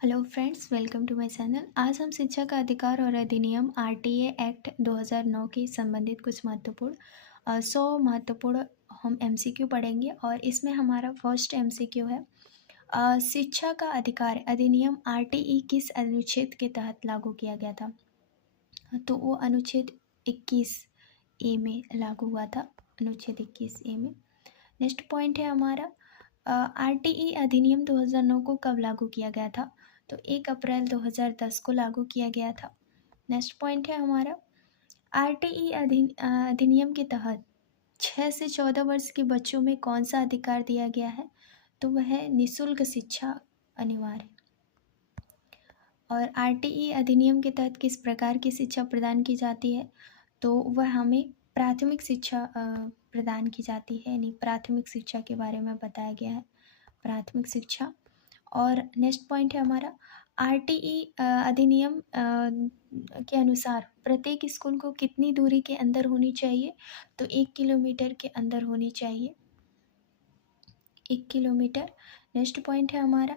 Hello friends, welcome to my channel. आज हम शिक्षा का अधिकार और अधिनियम आरटीए एक्ट 2009 के संबंधित कुछ महत्वपूर्ण 100 महत्वपूर्ण हम एमसीक्यू पढ़ेंगे। और इसमें हमारा फर्स्ट एमसीक्यू है, शिक्षा का अधिकार अधिनियम आरटीई किस अनुच्छेद के तहत लागू किया गया था। तो वो अनुच्छेद 21 ए में लागू हुआ था, अनुच्छेद 21 ए में। नेक्स्ट पॉइंट है हमारा, आरटीई अधिनियम 2009 को कब लागू किया गया था। तो 1 अप्रैल 2010 को लागू किया गया था। नेक्स्ट पॉइंट है हमारा, आरटीई अधिनियम के तहत 6 से 14 वर्ष के बच्चों में कौन सा अधिकार दिया गया है। तो वह है निःशुल्क शिक्षा अनिवार्य। और आरटीई अधिनियम के तहत किस प्रकार की शिक्षा प्रदान की जाती है। तो वह हमें प्राथमिक शिक्षा प्रदान की जाती है, यानी प्राथमिक शिक्षा के बारे में बताया गया है, प्राथमिक शिक्षा। और नेक्स्ट पॉइंट है हमारा, आरटीई अधिनियम के अनुसार प्रत्येक स्कूल को कितनी दूरी के अंदर होनी चाहिए। तो 1 किलोमीटर के अंदर होनी चाहिए, 1 किलोमीटर। नेक्स्ट पॉइंट है हमारा,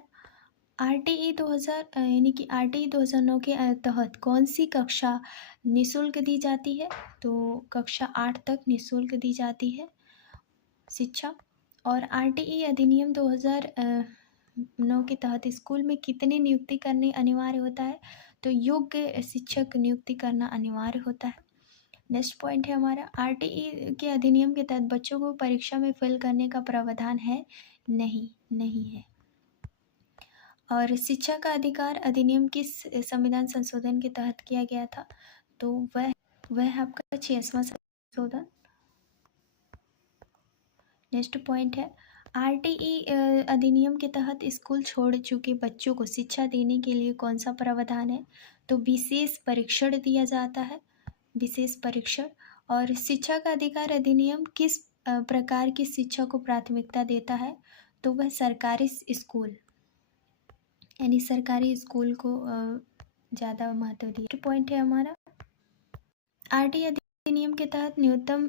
आरटीई 2000 यानी कि आरटीई 2009 के तहत कौन सी कक्षा निःशुल्क दी जाती है। तो कक्षा 8 तक निःशुल्क दी जाती है शिक्षा। और आरटीई अधिनियम 2009 के तहत स्कूल में कितनी नियुक्ति करने अनिवार्य होता है। तो योग्य शिक्षक नियुक्ति करना अनिवार्य होता है। नेक्स्ट पॉइंट है हमारा, आरटीई के अधिनियम के तहत बच्चों को परीक्षा में फेल करने का प्रावधान है। नहीं, नहीं है। और शिक्षा का अधिकार अधिनियम किस संविधान संशोधन के तहत किया गया था। तो वह आपका 66वां संशोधन। नेक्स्ट पॉइंट है, आरटीई अधिनियम के तहत स्कूल छोड़ चुके बच्चों को शिक्षा देने के लिए कौन सा प्रावधान है। तो विशेष परीक्षण दिया जाता है, विशेष परीक्षण। और शिक्षा का अधिकार अधिनियम किस प्रकार की शिक्षा को प्राथमिकता देता है। तो वह सरकारी स्कूल, यानी सरकारी स्कूल को ज़्यादा महत्व दिया। पॉइंट है हमारा, आरटीई अधिनियम के तहत न्यूनतम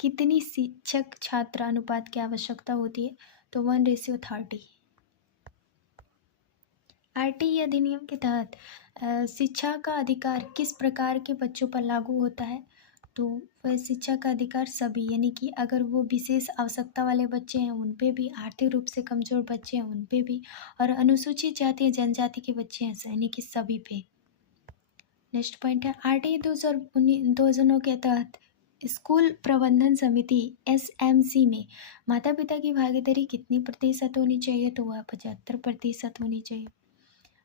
कितनी शिक्षक छात्र अनुपात की आवश्यकता होती है। तो 1:30। आरटीई अधिनियम के तहत शिक्षा का अधिकार किस प्रकार के बच्चों पर लागू होता है। तो वह शिक्षा का अधिकार सभी, यानी कि अगर वो विशेष आवश्यकता वाले बच्चे हैं उन पे भी, आर्थिक रूप से कमज़ोर बच्चे हैं उन पे भी, और अनुसूचित जाति या जनजाति के बच्चे हैं यानी कि सभी पे। नेक्स्ट पॉइंट है, आरटीई 2009 के तहत स्कूल प्रबंधन समिति एसएमसी में माता पिता की भागीदारी कितनी प्रतिशत होनी चाहिए। तो वह 75% होनी चाहिए।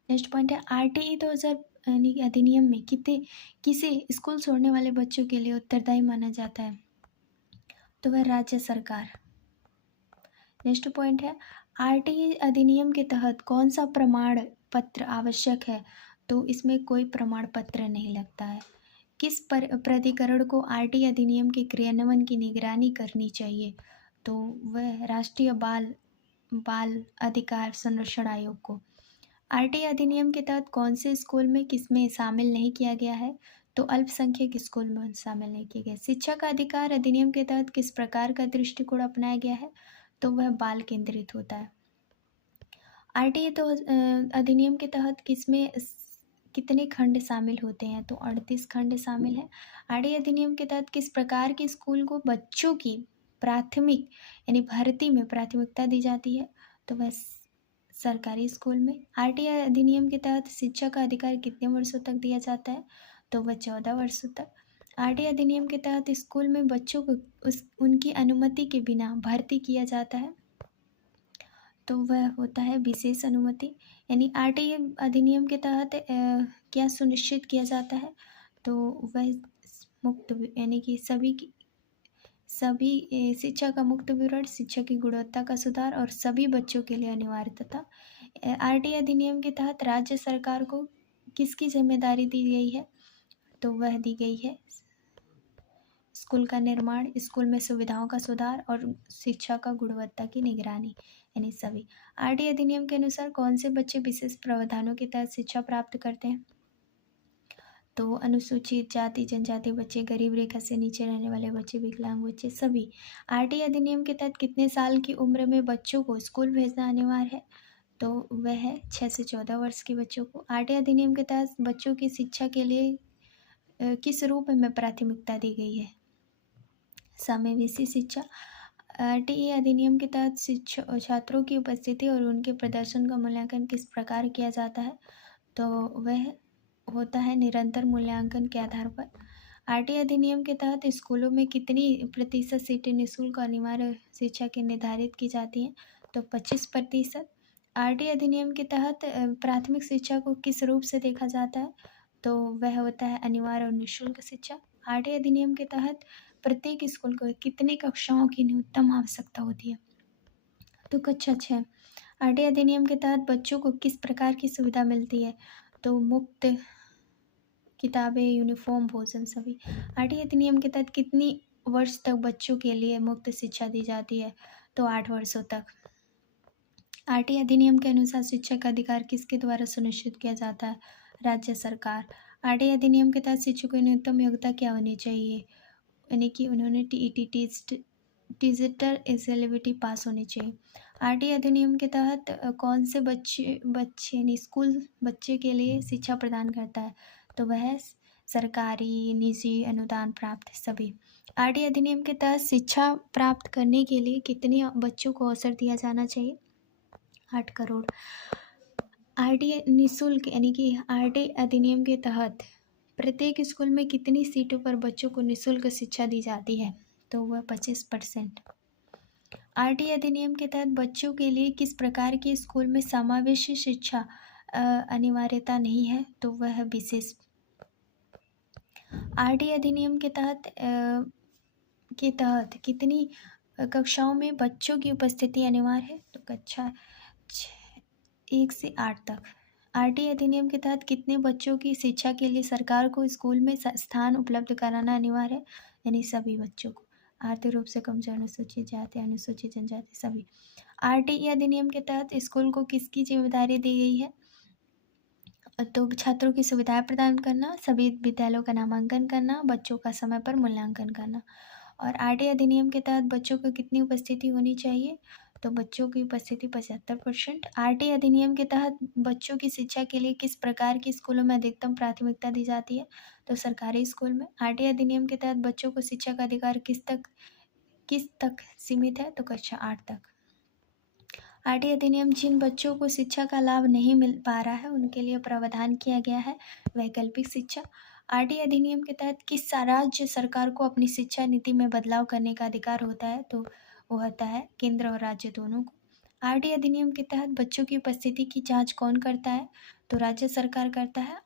नेक्स्ट पॉइंट है, आरटीई 2000 यानी कि अधिनियम में किसे स्कूल छोड़ने वाले बच्चों के लिए उत्तरदायी माना जाता है। तो वह राज्य सरकार। नेक्स्ट पॉइंट है, आरटीई अधिनियम के तहत कौन सा प्रमाण पत्र आवश्यक है। तो इसमें कोई प्रमाण पत्र नहीं लगता है। किस प्राधिकरण को आरटीई अधिनियम के क्रियान्वयन की निगरानी करनी चाहिए। तो वह राष्ट्रीय बाल अधिकार संरक्षण आयोग को। आरटीई अधिनियम के तहत कौन से स्कूल में किसमें शामिल नहीं किया गया है। तो अल्पसंख्यक स्कूल में शामिल नहीं किया गया। शिक्षा का अधिकार अधिनियम के तहत किस प्रकार का दृष्टिकोण अपनाया गया है। तो वह बाल केंद्रित होता है। आरटीई तो अधिनियम के तहत किसमें कितने खंड शामिल होते हैं। तो 38 खंड शामिल है। आरटीई अधिनियम के तहत किस प्रकार के स्कूल को बच्चों की प्राथमिक यानी भर्ती में प्राथमिकता दी जाती है। तो वह सरकारी स्कूल में। आरटीई अधिनियम के तहत शिक्षा का अधिकार कितने वर्षों तक दिया जाता है। तो वह 14 वर्षों तक। आरटीई अधिनियम के तहत स्कूल में बच्चों को उनकी अनुमति के बिना भर्ती किया जाता है। तो वह होता है विशेष अनुमति। यानी आरटीई अधिनियम के तहत क्या सुनिश्चित किया जाता है। तो वह मुक्त यानी कि सभी शिक्षा का मुक्त विवरण, शिक्षा की गुणवत्ता का सुधार और सभी बच्चों के लिए अनिवार्य तथा। आरटीई अधिनियम के तहत राज्य सरकार को किसकी जिम्मेदारी दी गई है। तो वह दी गई है स्कूल का निर्माण, स्कूल में सुविधाओं का सुधार और शिक्षा का गुणवत्ता की निगरानी, यानी सभी। आरटीई अधिनियम के अनुसार कौन से बच्चे विशेष प्रावधानों के तहत शिक्षा प्राप्त करते हैं। तो अनुसूचित जाति जनजाति बच्चे, गरीब रेखा से नीचे रहने वाले बच्चे, विकलांग बच्चे, सभी। आरटीई अधिनियम के तहत कितने साल की उम्र में बच्चों को स्कूल भेजना अनिवार्य है। तो वह है 6 से 14 वर्ष के बच्चों को। आरटीई अधिनियम के तहत बच्चों की शिक्षा के लिए किस रूप में प्राथमिकता दी गई है? समावेशी शिक्षा। आरटीई अधिनियम के तहत शिक्षा छात्रों की उपस्थिति और उनके प्रदर्शन का मूल्यांकन किस प्रकार किया जाता है? तो वह होता है निरंतर मूल्यांकन के आधार पर। आरटीई अधिनियम के तहत स्कूलों में कितनी प्रतिशत सीटें निःशुल्क और अनिवार्य शिक्षा की निर्धारित की जाती हैं? तो 25%। आरटीई अधिनियम के तहत प्राथमिक शिक्षा को किस रूप से देखा जाता है? तो वह होता है अनिवार्य और निःशुल्क शिक्षा। आरटीई अधिनियम के तहत प्रत्येक स्कूल को कितनी कक्षाओं की न्यूनतम आवश्यकता होती है? तो कक्षा 6। आरटीई अधिनियम के तहत बच्चों को किस प्रकार की सुविधा मिलती है? तो मुफ्त किताबें, यूनिफॉर्म, भोजन सभी। आरटीई अधिनियम के तहत कितनी वर्ष तक बच्चों के लिए मुफ्त शिक्षा दी जाती है? तो 8 वर्षों तक। आरटीई अधिनियम के अनुसार शिक्षा का अधिकार किसके द्वारा सुनिश्चित किया जाता है? राज्य सरकार। आरटीई अधिनियम के तहत शिक्षकों की न्यूनतम योग्यता क्या होनी चाहिए? यानी कि उन्होंने टीईटी डिजिटल एलिजिबिलिटी पास होनी चाहिए। आरटीई अधिनियम के तहत कौन से बच्चे बच्चे यानी स्कूल बच्चे के लिए शिक्षा प्रदान करता है? तो वह सरकारी, निजी, अनुदान प्राप्त सभी। आरटीई अधिनियम के तहत शिक्षा प्राप्त करने के लिए कितने बच्चों को अवसर दिया जाना चाहिए? 8 करोड़। आरटीई निःशुल्क यानी कि आरटीई अधिनियम के तहत प्रत्येक स्कूल में कितनी सीटों पर बच्चों को निःशुल्क शिक्षा दी जाती है? तो वह 25%। आरटीई अधिनियम के तहत बच्चों के लिए किस प्रकार के स्कूल में समावेशी शिक्षा अनिवार्यता नहीं है? तो वह विशेष। आरटीई अधिनियम के तहत कितनी कक्षाओं में बच्चों की उपस्थिति अनिवार्य है? तो कक्षा 1 से 8 तक। आरटीई अधिनियम के तहत कितने बच्चों की शिक्षा के लिए सरकार को स्कूल में स्थान उपलब्ध कराना अनिवार्य है? यानी सभी बच्चों को। आर्थिक रूप से कमजोर, अनुसूचित जाति, अनुसूचित जनजाति सभी। आरटीई अधिनियम के तहत स्कूल को किसकी जिम्मेदारी दी गई है? तो छात्रों की सुविधाएं प्रदान करना, सभी विद्यालयों का नामांकन करना, बच्चों का समय पर मूल्यांकन करना। और आरटीई अधिनियम के तहत बच्चों को कितनी उपस्थिति होनी चाहिए? तो बच्चों की उपस्थिति 75%। आरटीई अधिनियम के तहत बच्चों की शिक्षा के लिए किस प्रकार के स्कूलों में अधिकतम प्राथमिकता दी जाती है? तो सरकारी स्कूल में। आरटीई अधिनियम के तहत बच्चों को शिक्षा का अधिकार किस तक सीमित है? तो कक्षा 8 तक। आरटीई अधिनियम जिन बच्चों को शिक्षा का लाभ नहीं मिल पा रहा है उनके लिए प्रावधान किया गया है वैकल्पिक शिक्षा। आरटीई अधिनियम के तहत किस राज्य सरकार को अपनी शिक्षा नीति में बदलाव करने का अधिकार होता है? तो वो होता है केंद्र और राज्य दोनों को। आरटीई अधिनियम के तहत बच्चों की उपस्थिति की जांच कौन करता है? तो राज्य सरकार करता है।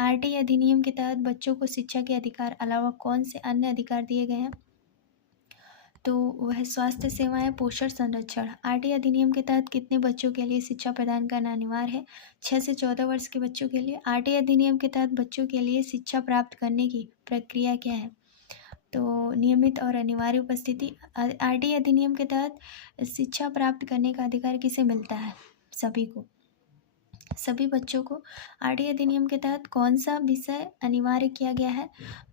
आरटीई अधिनियम के तहत बच्चों को शिक्षा के अधिकार अलावा कौन से अन्य अधिकार दिए गए हैं? तो वह स्वास्थ्य सेवाएं, पोषण, संरक्षण। आरटीई अधिनियम के तहत कितने बच्चों के लिए शिक्षा प्रदान करना अनिवार्य है? 6 से 14 वर्ष के बच्चों के लिए। आरटीई अधिनियम के तहत बच्चों के लिए शिक्षा प्राप्त करने की प्रक्रिया क्या है? तो नियमित और अनिवार्य उपस्थिति। आरटीई अधिनियम के तहत शिक्षा प्राप्त करने का अधिकार किसे मिलता है? सभी को, सभी बच्चों को। आरटीई अधिनियम के तहत कौन सा विषय अनिवार्य किया गया है?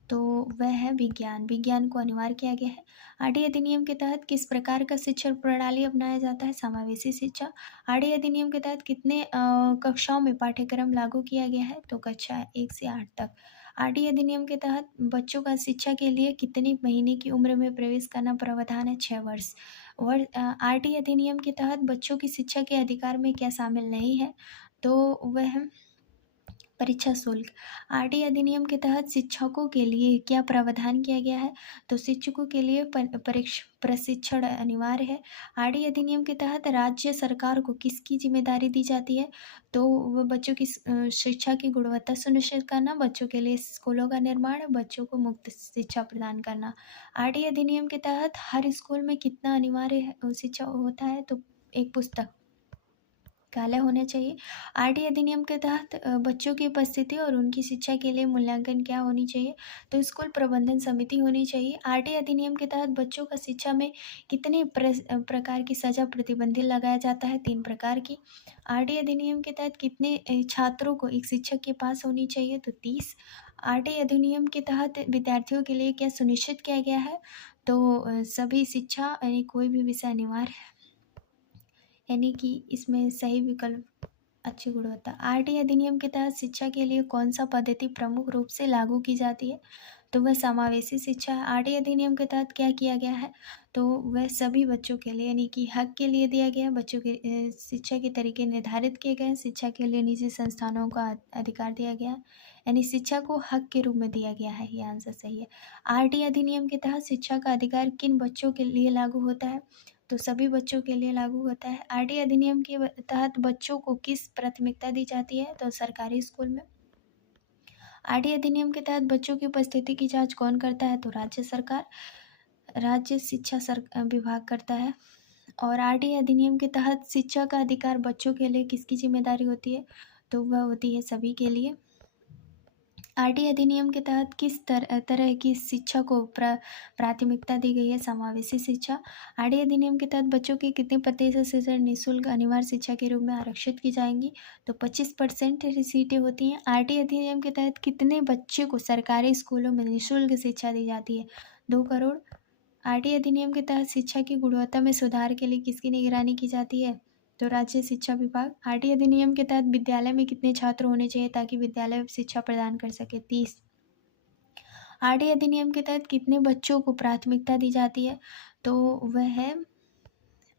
तो वह है विज्ञान। विज्ञान को अनिवार्य किया गया है। आरटीई अधिनियम के तहत किस प्रकार का शिक्षा प्रणाली अपनाया जाता है? समावेशी शिक्षा। आरटीई अधिनियम के तहत कितने कक्षाओं में पाठ्यक्रम लागू किया गया है? तो कक्षा 1 से 8 तक। आरटीई अधिनियम के तहत बच्चों का शिक्षा के लिए कितनी महीने की उम्र में प्रवेश करना प्रावधान है? 6 वर्ष। और आरटीई अधिनियम के तहत बच्चों की शिक्षा के अधिकार में क्या शामिल नहीं है? तो वह परीक्षा शुल्क। आरटीई अधिनियम के तहत शिक्षकों के लिए क्या प्रावधान किया गया है? तो शिक्षकों के लिए प्रशिक्षण अनिवार्य है। आरटीई अधिनियम के तहत राज्य सरकार को किसकी जिम्मेदारी दी जाती है? तो वह बच्चों की शिक्षा की गुणवत्ता सुनिश्चित करना, बच्चों के लिए स्कूलों का निर्माण, बच्चों को मुफ्त शिक्षा प्रदान करना। आरटीई अधिनियम के तहत हर स्कूल में कितना अनिवार्य शिक्षा होता है? तो एक पुस्तक काला होना चाहिए। आरटीई अधिनियम के तहत बच्चों की उपस्थिति और उनकी शिक्षा के लिए मूल्यांकन क्या होनी चाहिए? तो स्कूल प्रबंधन समिति होनी चाहिए। आरटीई अधिनियम के तहत बच्चों का शिक्षा में कितने प्रकार की सजा प्रतिबंधित लगाया जाता है? 3 प्रकार की। आरटीई अधिनियम के तहत कितने छात्रों को एक शिक्षक के पास होनी चाहिए? तो 30। आरटीई अधिनियम के तहत विद्यार्थियों के लिए क्या सुनिश्चित किया गया है? तो सभी शिक्षा यानी कोई भी विषय अनिवार्य है। यानी कि इसमें सही विकल्प अच्छी गुणवत्ता। आरटीई अधिनियम के तहत शिक्षा के लिए कौन सा पद्धति प्रमुख रूप से लागू की जाती है? तो वह समावेशी शिक्षा है। आरटीई अधिनियम के तहत क्या किया गया है? तो वह सभी बच्चों के लिए यानी कि हक के लिए दिया गया है। बच्चों के शिक्षा के तरीके निर्धारित किए गए हैं। शिक्षा के लिए निजी संस्थानों का अधिकार दिया गया है, यानी शिक्षा को हक के रूप में दिया गया है। ये आंसर सही है। आरटीई अधिनियम के तहत शिक्षा का अधिकार किन बच्चों के लिए लागू होता है? तो सभी बच्चों के लिए लागू होता है। आरटीई अधिनियम के तहत बच्चों को किस प्राथमिकता दी जाती है? तो सरकारी स्कूल में। आरटीई अधिनियम के तहत बच्चों की उपस्थिति की जांच कौन करता है? तो राज्य सरकार, राज्य शिक्षा विभाग करता है। और आरटीई अधिनियम के तहत शिक्षा का अधिकार बच्चों के लिए किसकी जिम्मेदारी होती है? तो वह होती है सभी के लिए। आरटीई अधिनियम के तहत किस तरह की शिक्षा को प्राथमिकता दी गई है? समावेशी शिक्षा। आरटीई अधिनियम के तहत बच्चों की कितने प्रतिशत सीटें निःशुल्क अनिवार्य शिक्षा के रूप में आरक्षित की जाएंगी? तो 25% सीटें होती हैं। आरटीई अधिनियम के तहत कितने बच्चे को सरकारी स्कूलों में निःशुल्क शिक्षा दी जाती है? 2 करोड़। आरटीई अधिनियम के तहत शिक्षा की गुणवत्ता में सुधार के लिए किसकी निगरानी की जाती है? तो राज्य शिक्षा विभाग। आरटीई अधिनियम के तहत विद्यालय में कितने छात्र होने चाहिए ताकि विद्यालय शिक्षा प्रदान कर सके? 30। आरटीई अधिनियम के तहत कितने बच्चों को प्राथमिकता दी जाती है? तो वह है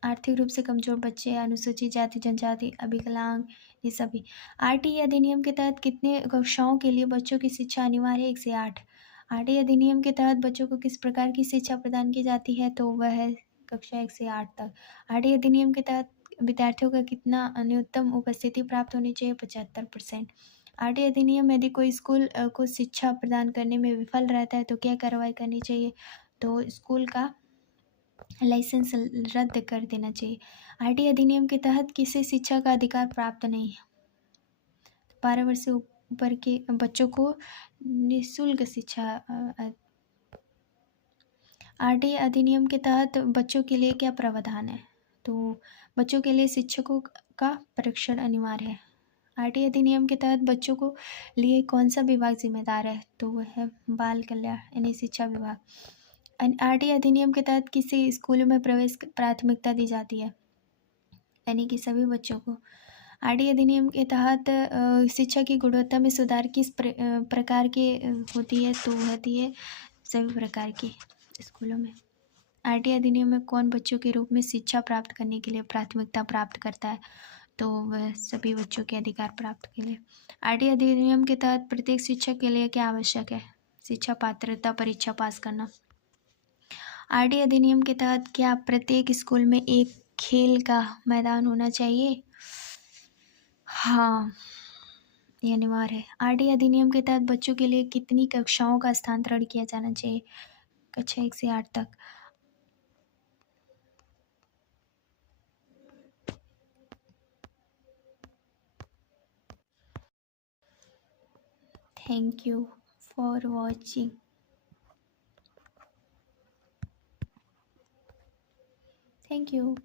आर्थिक रूप से कमजोर बच्चे, अनुसूचित जाति जनजाति, विकलांग, ये सभी। आरटीई अधिनियम के तहत कितने कक्षाओं के लिए बच्चों की शिक्षा अनिवार्य है? 1 से 8। आरटीई अधिनियम के तहत बच्चों को किस प्रकार की शिक्षा प्रदान की जाती है? तो वह है कक्षा 1 से 8 तक। आरटीई अधिनियम के तहत विद्यार्थियों का कितना न्यूनतम उपस्थिति प्राप्त होनी चाहिए? 75%। आरटीई अधिनियम यदि कोई स्कूल को शिक्षा प्रदान करने में विफल रहता है तो क्या कार्रवाई करनी चाहिए? तो स्कूल का लाइसेंस रद्द कर देना चाहिए। आरटीई अधिनियम के तहत किसी शिक्षा का अधिकार प्राप्त नहीं है। 12 वर्ष से ऊपर के बच्चों को निःशुल्क शिक्षा। आरटीई अधिनियम के तहत बच्चों के लिए क्या प्रावधान है? तो बच्चों के लिए शिक्षकों का परीक्षण अनिवार्य है। आरटीई अधिनियम के तहत बच्चों को लिए कौन सा विभाग जिम्मेदार है? तो वह है बाल कल्याण यानी शिक्षा विभाग। आरटीई अधिनियम के तहत किसी स्कूलों में प्रवेश प्राथमिकता दी जाती है? यानी कि सभी बच्चों को। आरटीई अधिनियम के तहत शिक्षा की गुणवत्ता में सुधार किस प्रकार की होती है? तो होती है सभी प्रकार की स्कूलों में। आरटीई अधिनियम में कौन बच्चों के रूप में शिक्षा प्राप्त करने के लिए प्राथमिकता प्राप्त करता है? तो वह सभी बच्चों के अधिकार प्राप्त के लिए। आरटीई अधिनियम के तहत प्रत्येक शिक्षक के लिए क्या आवश्यक है? शिक्षा पात्रता परीक्षा पास करना। आरटीई अधिनियम के तहत क्या प्रत्येक स्कूल में एक खेल का मैदान होना चाहिए? हाँ, ये अनिवार्य है। आरटीई अधिनियम के तहत बच्चों के लिए कितनी कक्षाओं का स्थानांतरण किया जाना चाहिए? कक्षा 1 से 8 तक। Thank you for watching. Thank you.